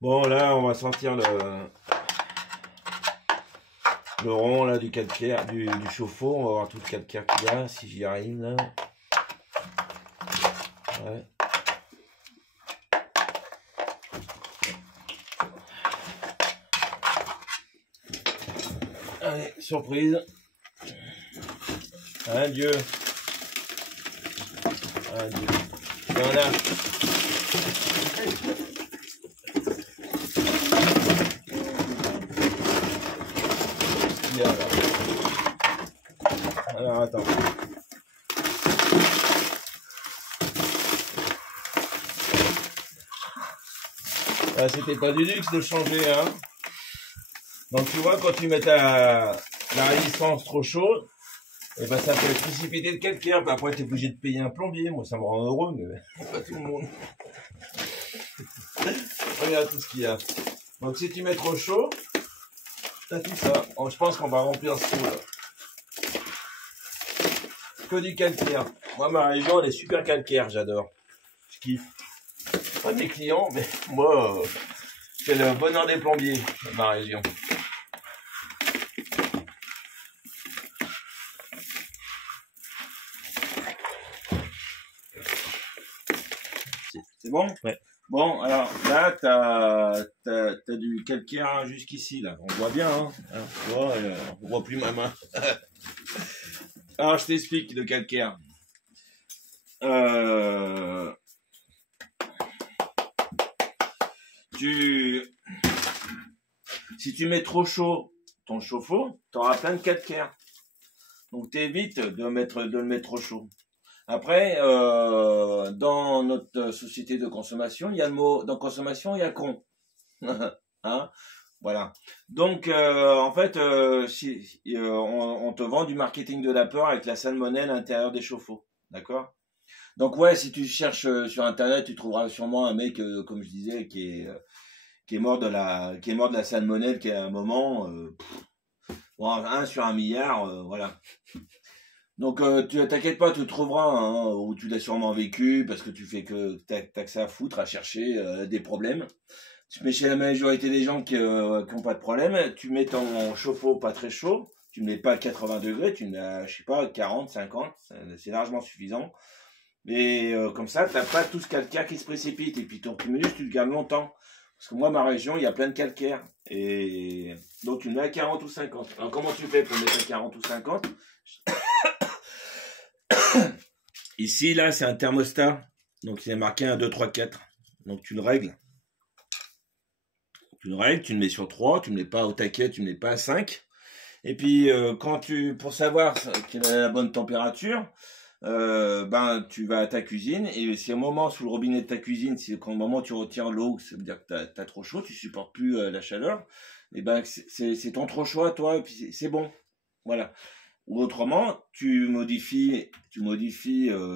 Bon, là, on va sortir le rond là, du calcaire, du chauffe-eau. On va voir tout le calcaire qu'il y a, si j'y arrive là. Ouais. Allez, surprise. Un dieu. Un dieu. Il y en a. Il y a là. Alors attends. Ah, c'était pas du luxe de changer, hein. Donc tu vois, quand tu mets la résistance trop chaude, et ben ça peut précipiter le calcaire. Puis après, tu es obligé de payer un plombier. Moi, ça me rend heureux, mais pas tout le monde. Regarde tout ce qu'il y a. Donc si tu mets trop chaud, t'as tout ça. Oh, je pense qu'on va remplir ce trou là. Que du calcaire. Moi, ma région, elle est super calcaire, j'adore. Je kiffe. Pas mes clients, mais moi, c'est le bonheur des plombiers, ma région. C'est bon? Ouais. Bon, alors là, t'as du calcaire jusqu'ici, là. On voit bien, hein. Tu vois, on voit plus ma main. Alors, je t'explique le calcaire. Si tu mets trop chaud ton chauffe-eau, tu auras plein de calcaire. Donc, t'évites de le mettre trop chaud. Après, dans notre société de consommation, il y a le mot, dans consommation, il y a con. Hein, voilà. Donc, en fait, on te vend du marketing de la peur avec la salmonelle à l'intérieur des chauffe-eau. D'accord? Donc, ouais, si tu cherches sur Internet, tu trouveras sûrement un mec, comme je disais, qui est mort de la salmonelle, qui à un moment, bon, 1 sur 1 milliard, voilà. Donc, tu t'inquiète pas, tu trouveras, hein, où tu l'as sûrement vécu, parce que tu fais que t'as que ça à foutre, à chercher des problèmes. Mais chez la majorité des gens qui ont pas de problème, tu mets ton chauffe-eau pas très chaud, tu ne mets pas à 80 degrés, tu mets à, je sais pas, 40, 50, c'est largement suffisant. Et comme ça, t'as pas tout ce calcaire qui se précipite. Et puis ton cumulus, tu le gardes longtemps. Parce que moi, ma région, il y a plein de calcaire. Et donc, tu le mets à 40 ou 50. Alors, comment tu fais pour mettre à 40 ou 50? Ici, là, c'est un thermostat. Donc, il est marqué 1, 2, 3, 4. Donc, tu le règles. Tu le règles, tu le mets sur 3. Tu ne le mets pas au taquet, tu ne le mets pas à 5. Et puis, pour savoir quelle est la bonne température, ben, tu vas à ta cuisine et c'est au moment sous le robinet de ta cuisine, c'est quand au moment où tu retires l'eau, ça veut dire que t'as trop chaud, tu supportes plus la chaleur, et ben c'est ton trop chaud à toi et puis c'est bon, voilà. Ou autrement, tu modifies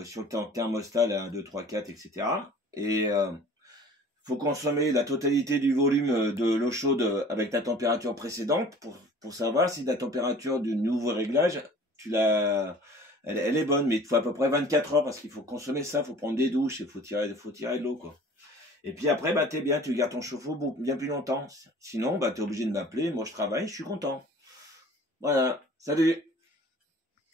sur le thermostat là, 1, 2, 3, 4, etc. Et faut consommer la totalité du volume de l'eau chaude avec ta température précédente pour savoir si la température du nouveau réglage, elle est bonne, mais il te faut à peu près 24 heures parce qu'il faut consommer ça, il faut prendre des douches, il faut tirer de l'eau, quoi. Et puis après, bah, t'es bien, tu gardes ton chauffe-eau bien plus longtemps. Sinon, bah, t'es obligé de m'appeler, moi je travaille, je suis content. Voilà, salut!